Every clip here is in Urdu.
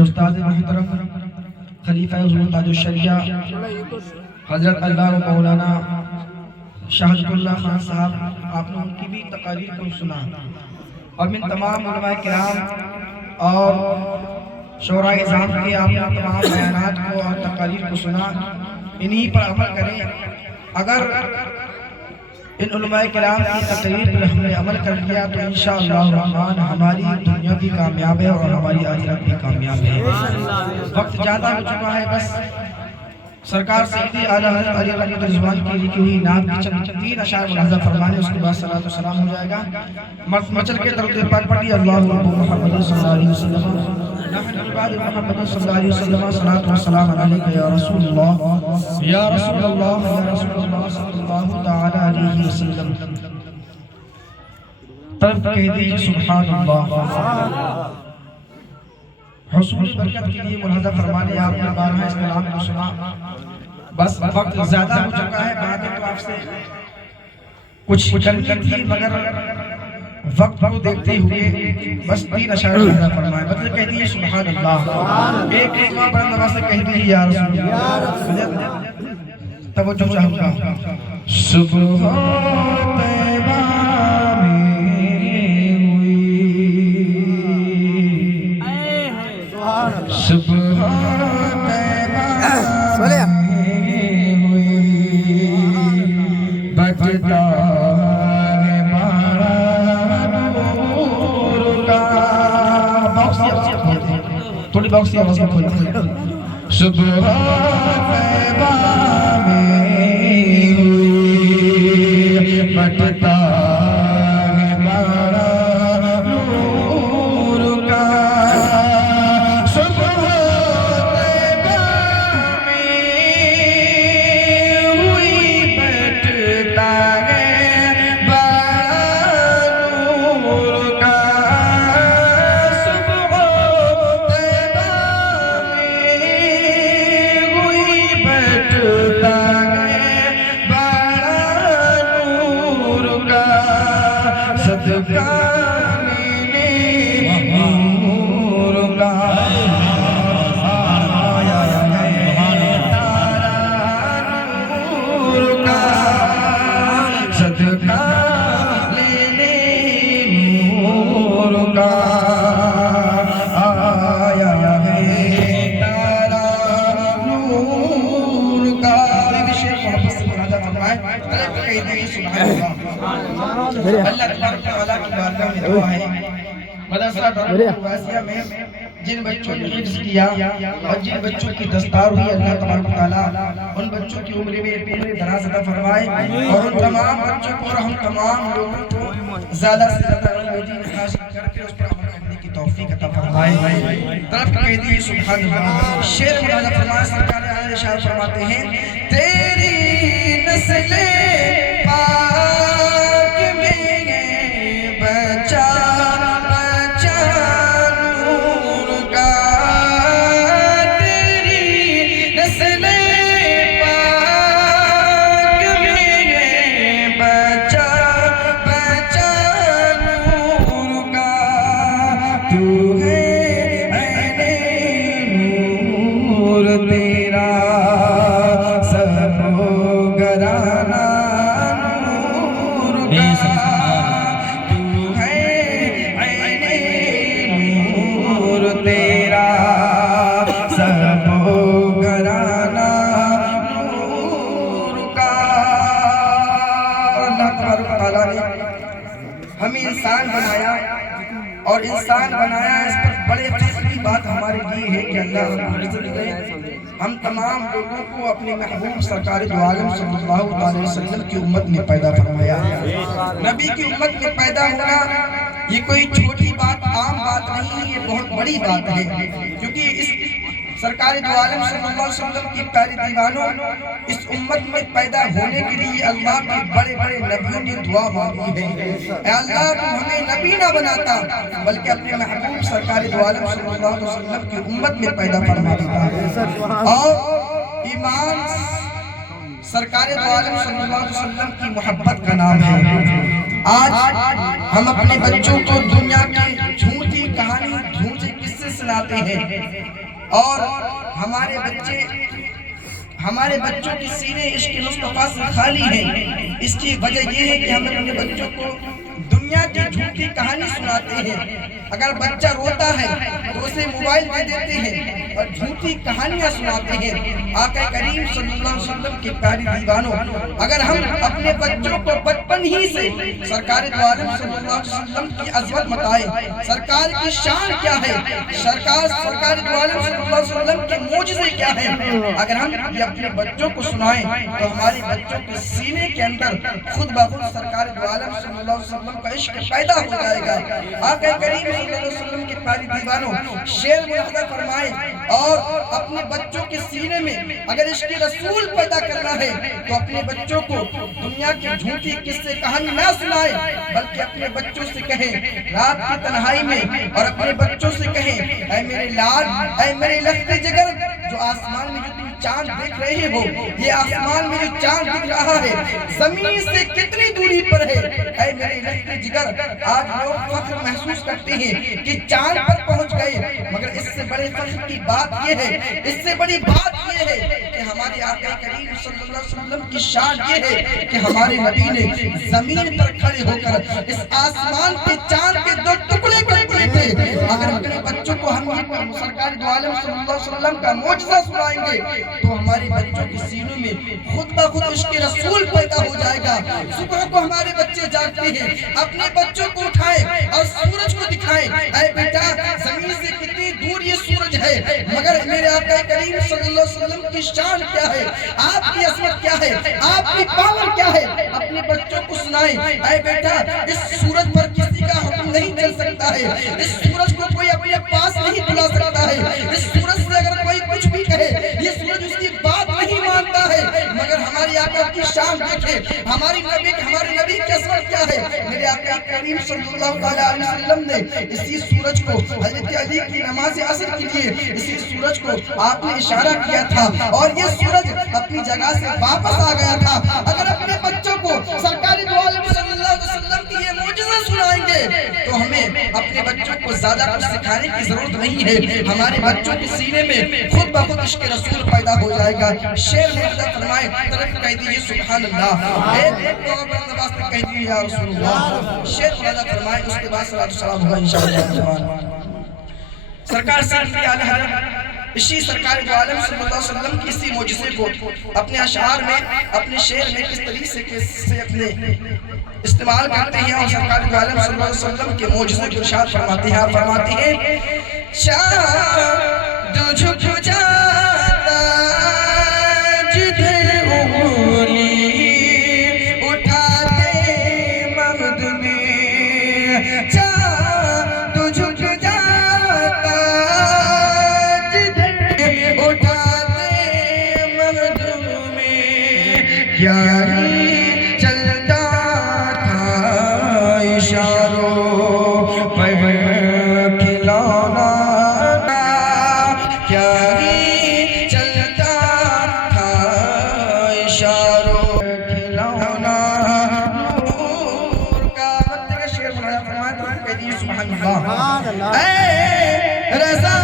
استاد محترم خلیفہ حضور تاج الشریعہ حضرت اللہ مولانا شاہد اللہ خان صاحب، آپ نے ان کی بھی تقاریر کو سنا، اور من تمام علماء کرام اور شورائے اعظام کے آپ نے تمام بیانات کو اور تقاریر کو سنا، انہی پر عمل کریں۔ اگر ان علماء کرام کی تقریر پر ہم نے عمل کر لیا تو انشاءاللہ الرحمن ہماری دنیا بھی کامیاب ہے اور ہماری آخرت بھی کامیاب ہے۔ وقت زیادہ ہو چکا ہے، بس سرکار سیدی اعلیٰ حضرت علی رضی رضوان کی لکھی ہوئی نعت کی چند تین اشعار ملاحظہ فرمانے، اس کے بعد صلاۃ و سلام ہو جائے گا۔ مچل کے درود پاک پڑھی، اللہ محمد صلی اللہ علیہ وسلم، نحن عباد محمد صلی اللہ علیہ وسلم، صلاۃ و سلام علیک یا رسول اللہ یا رسول اللہ یا رسول اللہ صلی اللہ تعالی علیہ وسلم۔ طرف کہہ دیجئے سبحان اللہ۔ حصول برکت کے لیے ملاحظہ فرمانے، آپ نے بارہا اس کلام کو سنا، بس وقت زیادہ ہو چکا ہے، باتیں تو آپ سے کچھ کرنی تھی مگر وقت کو دیکھتے ہوئے بس تین اشعار ملاحظہ فرمائے۔ مطلب کہہ دیجئے سبحان اللہ، ایک کلمہ بلند آواز سے کہہ دیجئے یا رسول اللہ۔ توجہ چاہوں گا، سبحان طیبہ تھوڑی باکسی آواز میں کھوئی سبحان طیبہ میں ہوئی بٹتا ہے بارہ نور کا، سبحان طیبہ میں ہوئی بٹتا ہے بارہ نور کا، اللہ تبارک و تعالیٰ کی بارگاہ میں دعا ہے، مدرسہ دارالعلوم میں جن بچوں نے حفظ کیا اور جن بچوں کی دستار ہوئی، اللہ تبارک و تعالیٰ ان بچوں کی عمر میں دراز عطا فرمائے، اور ان تمام بچوں کو اور ہم تمام لوگوں کو زیادہ سے زیادہ علم دین حاصل کر کے اس پر عمل کرنے کی توفیق عطا فرمائے۔ طرف کہہ دیجئے سبحان اللہ۔ شعر ملاحظہ فرمائے، سرکار عالیہ ارشاد فرماتے ہیں، تیری نسل ہمیں انسان بنایا اور انسان بنایا، اس پر بڑے فخر کی بات ہمارے لیے ہے کہ اللہ رب العزت نے ہم تمام لوگوں کو اپنے محبوب سرکار دو عالم صلی اللہ علیہ وسلم کی امت میں پیدا فرمایا۔ نبی کی امت میں پیدا ہونا یہ کوئی چھوٹی بات، عام بات نہیں، یہ بہت بڑی بات ہے، کیونکہ اس سرکار دو عالم صلی اللہ علیہ وسلم کی پیارے دیوانوں اس امت میں پیدا ہونے کے لیے اللہ کے بڑے بڑے نبیوں نے دعا مانگی ہے، اے اللہ تو ہمیں نبی نہ بناتا بلکہ اپنے محبوب سرکار دو عالم صلی اللہ علیہ وسلم کی امت میں پیدا فرما دیتا۔ اور ایمان سرکار دو عالم صلی اللہ علیہ وسلم کی محبت کا نام ہے۔ آج ہم اپنے بچوں کو دنیا کی جھوٹی کہانی، جھوٹے قصے سے سناتے ہیں، اور ہمارے بچوں کے سینے عشق مصطفیٰ سے خالی ہیں۔ اس کی وجہ یہ ہے کہ ہم اپنے بچوں کو دنیا کی جھوٹی کہانی سناتے ہیں۔ اگر بچہ روتا ہے تو اسے موبائل دے دیتے ہیں اور جھوٹی کہانیاں سناتے ہیں۔ آقا کریم صلی اللہ علیہ وسلم کے پیارے دیوانوں، اگر ہم اپنے بچوں کو بچپن ہی سے سرکار دو عالم صلی اللہ علیہ وسلم کی عظمت بتائیں، سرکار کی شان کیا ہے، سرکار دو عالم صلی اللہ علیہ وسلم کے معجزے کیا ہیں، اگر ہم یہ اپنے بچوں کو سنائیں تو ہمارے بچوں کے سینے کے اندر خود بخود سرکار دو عالم صلی اللہ علیہ وسلم کا عشق پیدا ہو جائے گا۔ آقا کریم صلی اللہ علیہ وسلم کے پیارے دیوانوں، شعر ملاحظہ فرمائیں، اور اپنے بچوں کے سینے میں اگر عشق رسول پیدا کرنا ہے تو اپنے بچوں کو دنیا کی جھوٹی قصے کہانی نہ سنائیں، بلکہ اپنے بچوں سے کہیں رات کی تنہائی میں، اور اپنے بچوں سے کہیں اے میرے لال، اے میرے لختے جگر، جو آسمان میں جو تم چاند دیکھ رہے ہو، یہ آسمان میں جو چاند دکھ رہا ہے زمین سے کتنی دوری پر ہے؟ اے میرے لختے جگر، آج لوگ فخر محسوس کرتے ہیں کہ چاند پر پہنچ گئے، مگر اس سے بڑے فخر کی بات یہ ہے، اس سے بڑی بات یہ ہے کہ ہمارے آقا کریم صلی اللہ علیہ وسلم کی شان یہ ہے کہ ہمارے نبی نے زمین پر کھڑے ہو کر اس آسمان کے چاند کے دو ٹکڑے کر دیے تھے۔ اگر اپنے بچوں کو ہم یہ سرکار دو عالم صلی اللہ علیہ وسلم کا معجزہ سنائیں گے تو ہمارے بچوں کے سینوں میں خود بخود عشق رسول پیدا ہو جائے گا۔ صبح کو ہمارے بچے جاگتے ہیں، اپنے بچوں کو اٹھائیں اور سورج کو دکھائیں، اے بیٹا زمین سے کتنی دور یہ سورج ہے، مگر میرے آقا کریم صلی اللہ علیہ وسلم کی شان کیا ہے، آپ کی عظمت کیا ہے، آپ کی پاور کیا ہے، اپنے بچوں کو سنائیں۔ اے بیٹا اس سورج پر کسی کا حکم نہیں چل سکتا ہے، اس سورج کو کوئی اپنے پاس نہیں بلا سکتا ہے، اس سورج سے اگر کوئی کچھ بھی کہے یہ سورج اس کی بات نہیں مانتا ہے، مگر ہماری آقا کی شان دیکھیں، ہمارے نبی کی عظمت کیا ہے۔ میرے آقا کریم صلی اللہ علیہ وسلم نے اسی سورج کو حضرت علی کی نماز عصر کے لیے اسی سورج کو آپ نے اشارہ کیا تھا، اور یہ سورج اپنی جگہ سے واپس آ گیا تھا۔ اگر اپنے بچوں کو سرکار دو عالم صلی اللہ علیہ وسلم کی یہ معجزہ سنائیں گے تو ہمیں اپنے بچوں کو زیادہ کچھ سکھانے کی ضرورت نہیں ہے، ہمارے بچوں کے سینے میں خود بخود عشق رسول پیدا ہو جائے گا۔ شعر ملاحظہ فرمائیں، طرف کہہ دیجئے سبحان اللہ، ایک کو بلند آواز سے کہہ دیجئے یا رسول اللہ۔ شعر ملاحظہ فرمائیں، اس کے بعد صلاۃ والسلام ہوگا انشاءاللہ۔ سرکار صلی اللہ علیہ وسلم اسی سرکار دو عالم صلی اللہ علیہ وسلم کی اسی معجزے کو اپنے اشعار میں، اپنے شعر میں کس طریقے سے اپنے استعمال کرتے ہیں، اور سرکار دو عالم صلی اللہ علیہ وسلم کے معجزے کو ارشاد فرماتے ہیں۔ فرماتے ہیں چاند جھک جاتا جدھر انگلی اٹھاتے مہد میں، چاند جھک جاتا جدھر اٹھاتے مہد میں، کیا ہی چلتا تھا اشاروں پر کھلونا، کیا ہی چلتا تھا اشاروں کھلونا نور کا۔ مدد کا شعر بنایا، فرمایا تو کہہ دیجئے سبحان اللہ۔ اے رضا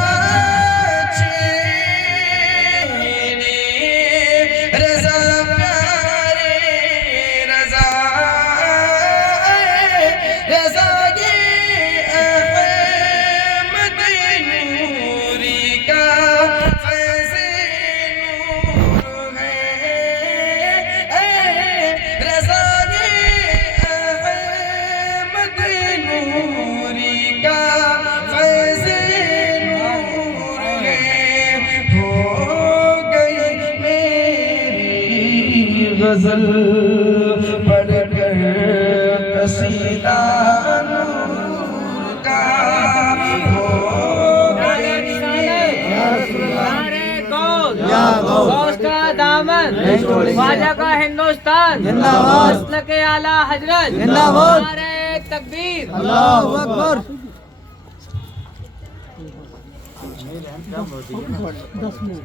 غزل پڑھ کر قصیدہ نور کا ہو گئی۔ غوث کا دامن، خواجہ کا ہندوستان، مسلک اعلیٰ حضرت، نعرہ تکبیر، اللہ اکبر۔ 10 منٹ